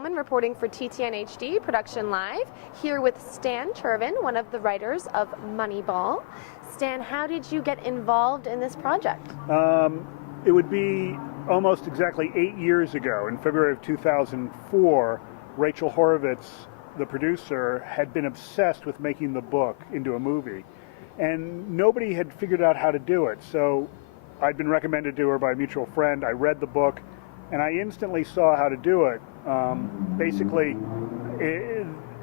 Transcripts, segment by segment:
UHLMANN reporting for TTN HD Production Live, here with Stan CHERVIN, one of the writers of Moneyball. Stan, how did you get involved in this project? It would be almost exactly 8 years ago, in February of 2004, Rachel Horowitz, the producer, had been obsessed with making the book into a movie. And nobody had figured out how to do it. So I'd been recommended to her by a mutual friend. I read the book, and I instantly saw how to do it. Basically,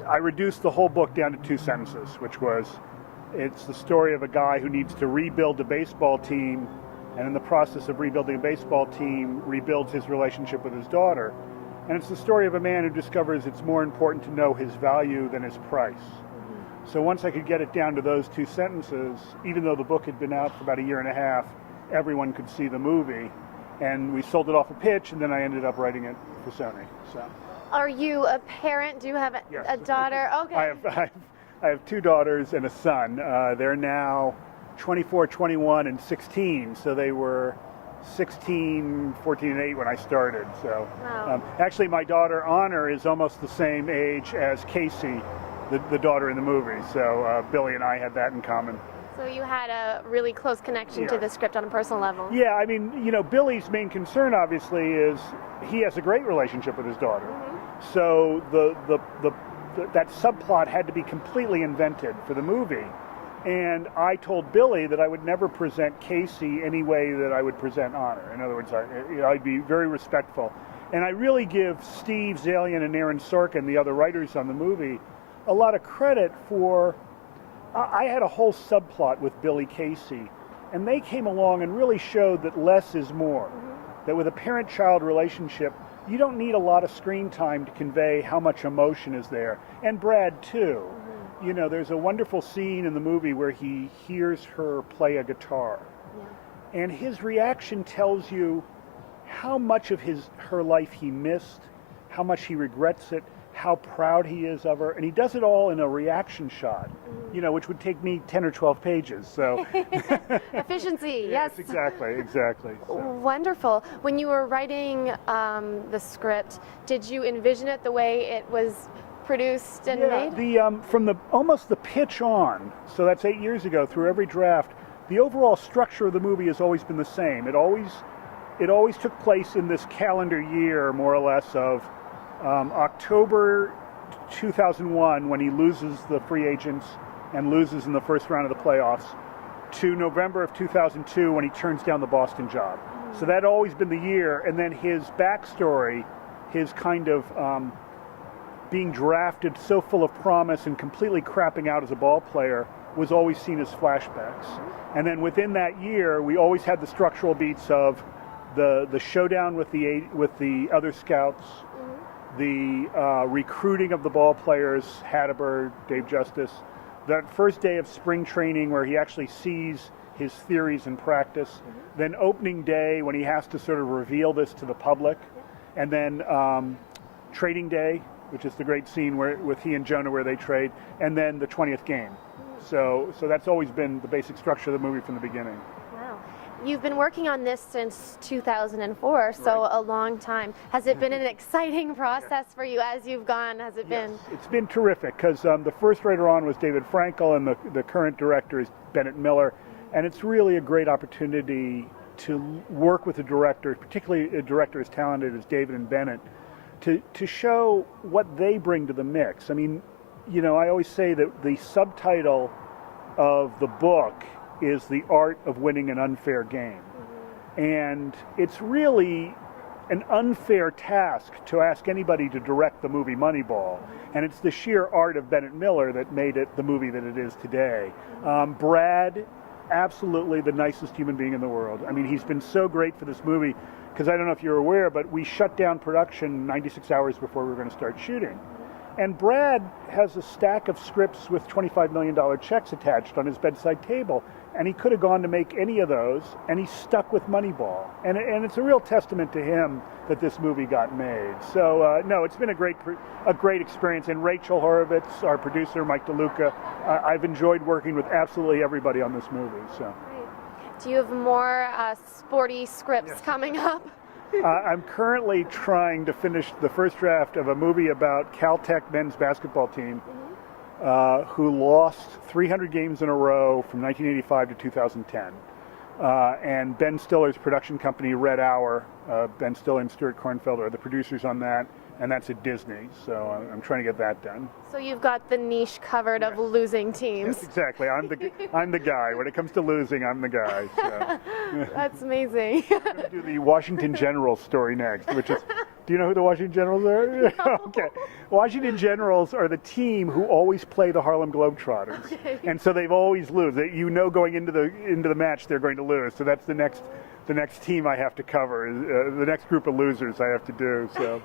I reduced the whole book down to 2 sentences, which was, it's the story of a guy who needs to rebuild a baseball team, and in the process of rebuilding a baseball team, rebuilds his relationship with his daughter. And it's the story of a man who discovers it's more important to know his value than his price. So once I could get it down to those 2 sentences, even though the book had been out for about 1.5 years, everyone could see the movie. And we sold it off a pitch, and then I ended up writing it for Sony. So. Are you a parent? Do you have a daughter? Okay. I have 2 daughters and a son. They're now 24, 21, and 16. So they were 16, 14, and 8 when I started. So wow. Actually, my daughter Honor is almost the same age as Casey, the daughter in the movie. So Billy and I had that in common. So you had a really close connection to the script on a personal level. Yeah, I mean, you know, Billy's main concern obviously is he has a great relationship with his daughter. So that subplot had to be completely invented for the movie. And I told Billy that I would never present Casey any way that I would present Honor. In other words, I'd be very respectful. And I really give Steve Zalian and Aaron Sorkin, the other writers on the movie, a lot of credit for... I had a whole subplot with Billy Casey, and they came along and really showed that less is more. That with a parent-child relationship, you don't need a lot of screen time to convey how much emotion is there. And Brad, too. You know, there's a wonderful scene in the movie where he hears her play a guitar. And his reaction tells you how much of her life he missed, how much he regrets it, how proud he is of her, and he does it all in a reaction shot, you know, which would take me 10 or 12 pages, so. Efficiency, yes. Exactly. So. Wonderful. When you were writing the script, did you envision it the way it was produced and made? From almost the pitch on, so that's 8 years ago, through every draft, the overall structure of the movie has always been the same. It always took place in this calendar year, more or less, of October 2001, when he loses the free agents and loses in the first round of the playoffs, to November of 2002, when he turns down the Boston job. So that had always been the year, and then his backstory, his kind of being drafted so full of promise and completely crapping out as a ball player, was always seen as flashbacks. And then within that year, we always had the structural beats of the showdown with the other scouts, the recruiting of the ball players, Hatteberg, Dave Justice, that first day of spring training where he actually sees his theories in practice, then opening day when he has to sort of reveal this to the public, and then trading day, which is the great scene with he and Jonah where they trade, and then the 20th game. So that's always been the basic structure of the movie from the beginning. You've been working on this since 2004, so a long time. Has it been an exciting process for you as you've gone? Has it been? It's been terrific, because the first writer on was David Frankel, and the current director is Bennett Miller, and it's really a great opportunity to work with a director, particularly a director as talented as David and Bennett, to show what they bring to the mix. I mean, you know, I always say that the subtitle of the book is The Art of Winning an Unfair Game. And it's really an unfair task to ask anybody to direct the movie Moneyball. And it's the sheer art of Bennett Miller that made it the movie that it is today. Brad, absolutely the nicest human being in the world. I mean, he's been so great for this movie, because I don't know if you're aware, but we shut down production 96 hours before we were going to start shooting. And Brad has a stack of scripts with $25 million checks attached on his bedside table. And he could have gone to make any of those, and he's stuck with Moneyball. And it's a real testament to him that this movie got made. So, no, it's been a great experience. And Rachel Horowitz, our producer, Mike DeLuca, I've enjoyed working with absolutely everybody on this movie. So. Do you have more sporty scripts coming up? I'm currently trying to finish the first draft of a movie about Caltech men's basketball team who lost 300 games in a row from 1985 to 2010. And Ben Stiller's production company, Red Hour, Ben Stiller and Stuart Kornfeld are the producers on that, and that's at Disney. So I'm trying to get that done. So you've got the niche covered of losing teams. Yes, exactly. I'm the guy. When it comes to losing, I'm the guy. So. That's amazing. I'm going to do the Washington Generals story next, which is, do you know who the Washington Generals are? No. Okay. Washington Generals are the team who always play the Harlem Globetrotters. Okay. And so they've always lose. You know going into the match they're going to lose. So that's the next team I have to cover, the next group of losers I have to do. So.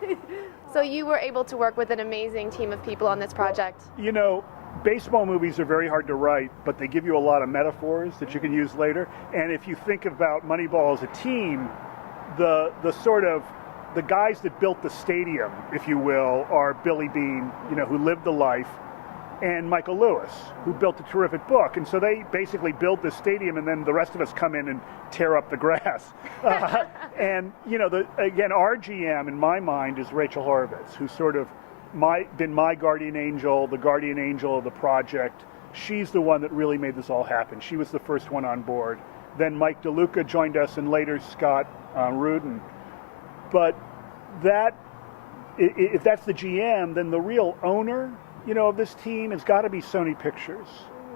So you were able to work with an amazing team of people on this project. You know, baseball movies are very hard to write, but they give you a lot of metaphors that you can use later. And if you think about Moneyball as a team, the sort of the guys that built the stadium, if you will, are Billy Bean, you know, who lived the life, and Michael Lewis, who built a terrific book. And so they basically built this stadium, and then the rest of us come in and tear up the grass. And, you know, again, our GM, in my mind, is Rachel Horowitz, who's sort of been my guardian angel, the guardian angel of the project. She's the one that really made this all happen. She was the first one on board. Then Mike DeLuca joined us, and later Scott Rudin. But if that's the GM, then the real owner, you know, of this team has got to be Sony Pictures.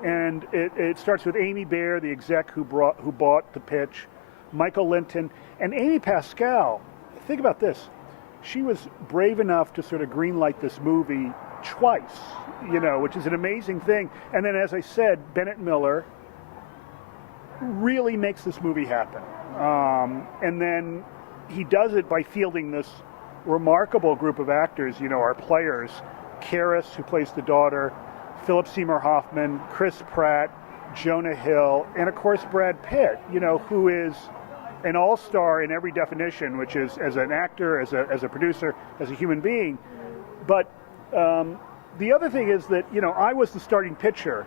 And it starts with Amy Baer, the exec who bought the pitch, Michael Linton, and Amy Pascal. Think about this. She was brave enough to sort of greenlight this movie twice, you know, which is an amazing thing. And then, as I said, Bennett Miller really makes this movie happen. And then he does it by fielding this remarkable group of actors, you know, our players, Karis, who plays the daughter, Philip Seymour Hoffman, Chris Pratt, Jonah Hill, and of course Brad Pitt, you know, who is an all-star in every definition, which is as an actor, as a producer, as a human being. But the other thing is that, you know, I was the starting pitcher,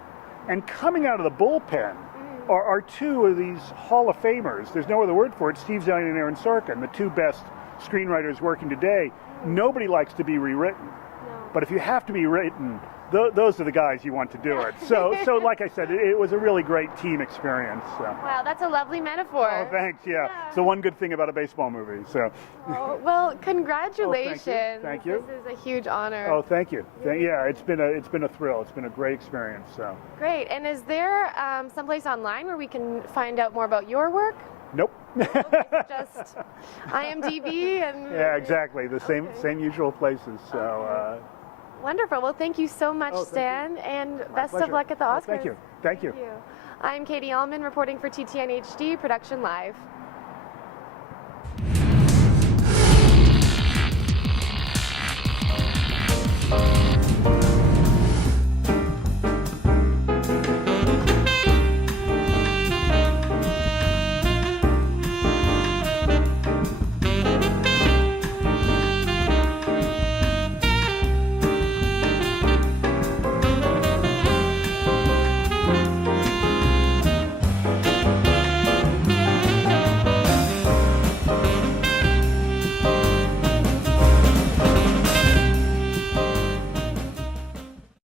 and coming out of the bullpen are two of these Hall of Famers. There's no other word for it. Steve Zalian and Aaron Sorkin, the two best screenwriters working today. Nobody likes to be rewritten. But if you have to be written, those are the guys you want to do it. So like I said, it was a really great team experience. So. Wow, that's a lovely metaphor. Oh, thanks. Yeah, it's the one good thing about a baseball movie. So. Oh, well, congratulations. Oh, thank you. This is a huge honor. Oh, thank you. Yeah, it's been a thrill. It's been a great experience. So. Great. And is there someplace online where we can find out more about your work? Nope. Just IMDb and. Yeah, exactly. The same usual places. So. Wonderful. Well, thank you so much, Stan, and best of luck at the Oscars. Thank you. Thank you. I'm Katie Ullman reporting for TTN HD Production Live.